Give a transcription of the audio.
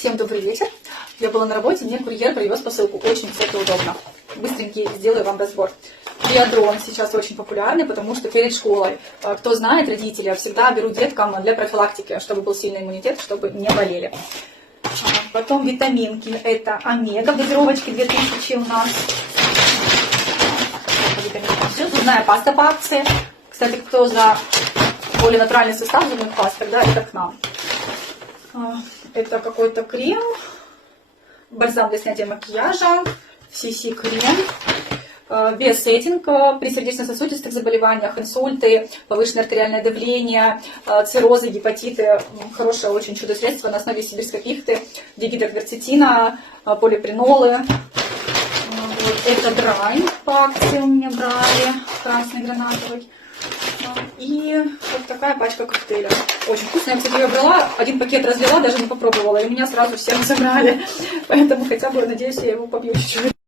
Всем добрый вечер. Я была на работе, мне курьер привез посылку. Очень, кстати, удобно. Быстренький сделаю вам разбор. Биадрон сейчас очень популярный, потому что перед школой, кто знает, родители всегда берут деткам для профилактики, чтобы был сильный иммунитет, чтобы не болели. Потом витаминки. Это омега в дозировочке 2000 у нас. Все, зубная паста по акции. Кстати, кто за более натуральный состав зубных паст, тогда это к нам. Это какой-то крем, бальзам для снятия макияжа, CC крем, биосеттинг при сердечно-сосудистых заболеваниях, инсульты, повышенное артериальное давление, циррозы, гепатиты. Хорошее очень чудо-средство на основе сибирской пихты, дигидрокверцетина, полипринолы. Вот. Это драй по акции у меня брали, красный гранатовый. И вот такая пачка коктейля. Очень вкусная. Я, кстати, ее брала, один пакет разлила, даже не попробовала. И меня сразу всем забрали. Поэтому хотя бы, надеюсь, я его побью чуть-чуть.